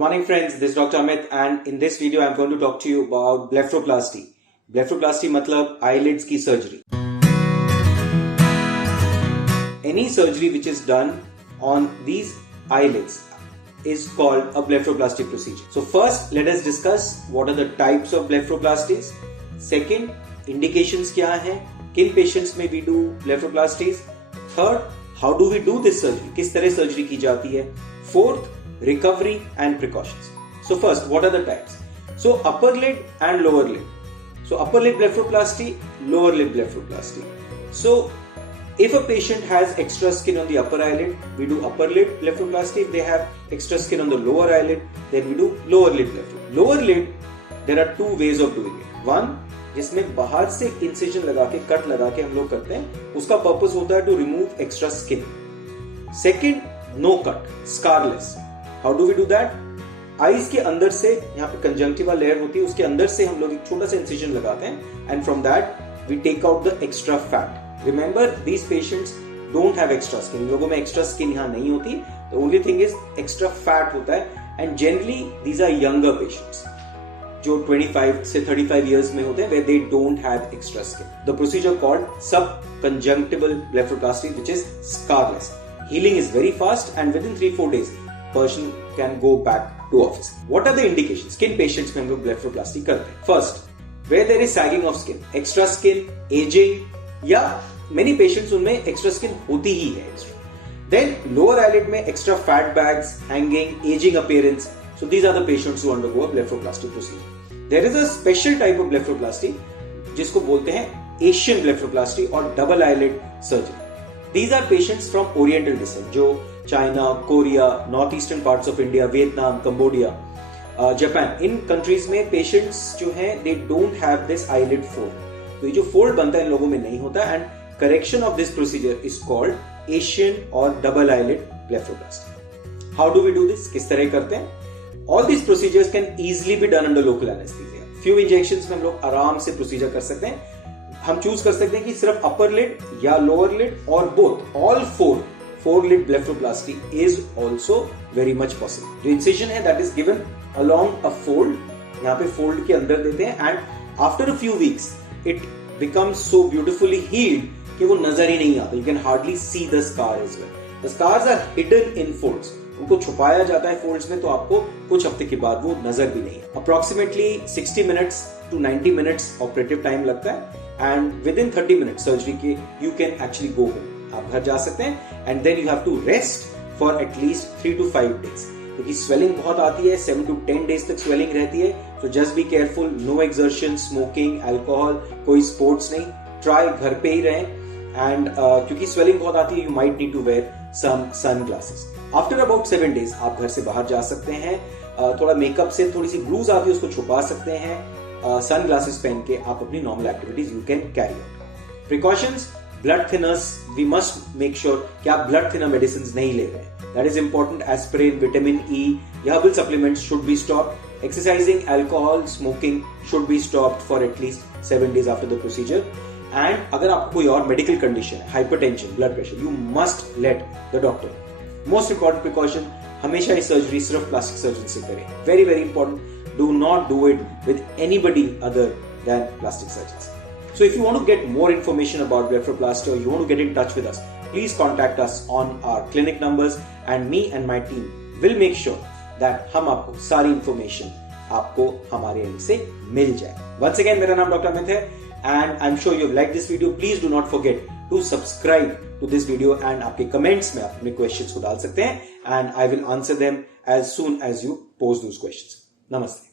Good morning friends, this is Dr. Amit and in this video I am going to talk to you about blepharoplasty. Blepharoplasty मतलब eyelids की surgery. Any surgery which is done on these eyelids is called a blepharoplasty procedure. So first let us discuss what are the types of blepharoplasties. Second, indications क्या हैं, किन patients में we do blepharoplasties. Third, how do we do this surgery, किस तरह surgery की जाती है. Fourth, recovery and precautions. So first, what are the types? So upper lid and lower lid. So upper lid blepharoplasty, lower lid blepharoplasty. So if a patient has extra skin on the upper eyelid, we do upper lid blepharoplasty. If they have extra skin on the lower eyelid, then we do lower lid blepharoplasty. Lower lid, there are two ways of doing it. One, जिसमें बाहर से incision लगा के cut लगा के हम लोग करते हैं, उसका पर्पस होता है to remove extra skin. Second, no cut, scarless. How do we do that? Eyes के अंदर से यहाँ पे कंजंक्टिवा लेयर होती है, उसके अंदर से हम लोग एक छोटा सा इंसिजन लगाते हैं and from that we take out the extra fat. Remember, these patients don't have extra skin. लोगों में एक्स्ट्रा स्किन यहाँ नहीं होती. The only thing is extra fat होता है and generally these are younger patients जो 25 से 35 years में होते हैं, where they don't have extra skin. The procedure called subconjunctival blepharoplasty, which is scarless. Healing is very fast and within 3-4 days, person can go back to office. What are the indications? Skin patients में हम लोग blepharoplasty करते हैं. First, where there is sagging of skin, extra skin, aging, या many patients उनमें extra skin होती ही है extra. Then lower eyelid में extra fat bags, hanging, aging appearance. So these are the patients who undergo a blepharoplasty procedure. There is a special type of blepharoplasty जिसको बोलते हैं Asian blepharoplasty और double eyelid surgery. These are patients from Oriental descent जो China, Korea, northeastern parts of India, Vietnam, Cambodia, Japan, in countries में patients जो हैं they don't have this eyelid fold. तो ये जो fold बनता है इन लोगों में नहीं होता and correction of this procedure is called Asian और double eyelid blepharoplasty. How do we do this? किस तरह करते हैं? All these procedures can easily be done under local anesthesia. Few injections में हम लोग आराम से procedure कर सकते हैं. हम choose कर सकते हैं कि सिर्फ upper lid या lower lid और both. All four lid blepharoplasty is also very much possible. जो incision है that is given along a fold, यहाँ पे fold के अंदर देते हैं and after a few weeks it becomes so beautifully healed कि वो नजर ही नहीं आता. You can hardly see the scar as well. The scars are hidden in folds. उनको छुपाया जाता है फोल्ड्स में, तो आपको कुछ हफ्ते के बाद वो नजर भी नहीं है. Approximately 60 minutes to 90 minutes operative time लगता है and within 30 minutes surgery के you can actually go home. आप घर जा सकते हैं and then you have to rest for at least 3 to 5 days क्योंकि स्वेलिंग बहुत आती है. 7 to 10 days तक स्वेलिंग रहती है. So just be careful. No exertion, smoking, alcohol, कोई स्पोर्ट्स नहीं. ट्राई घर पे ही रहें एंड क्योंकि स्वेलिंग बहुत आती है you might need to wear some sun glasses. After about 7 days आप घर से बाहर जा सकते हैं. थोड़ा मेकअप से थोड़ी सी ग्लूज आती है उसको छुपा सकते हैं. सन ग्लासेस पहन के आप अपनी normal activities you can carry out. Precautions, blood thinners, we must make sure कि आप ब्लड थिनर मेडिसिन नहीं ले रहे हैं. That is important. Aspirin, vitamin E, herbal supplements should be stopped. Exercising, alcohol, smoking should be stopped for at least 7 days after the procedure. And अगर आपको कोई और मेडिकल कंडीशन है, hypertension, blood pressure, you must let the doctor. Most important precaution, हमेशा ये surgery सिर्फ plastic surgeon से करें. Very very important. Do not do it with anybody other than plastic surgeons. So if you want to get more information about blepharoplasty or you want to get in touch with us, please contact us on our clinic numbers and me and my team will make sure that हम आपको सारी information आपको हमारे end से मिल जाए. Once again, मेरा नाम doctor Amit है and I'm sure you've liked this video. Please do not forget to subscribe to this video and आपके comments में आप अपने questions को डाल सकते हैं and I will answer them as soon as you pose those questions. Namaste.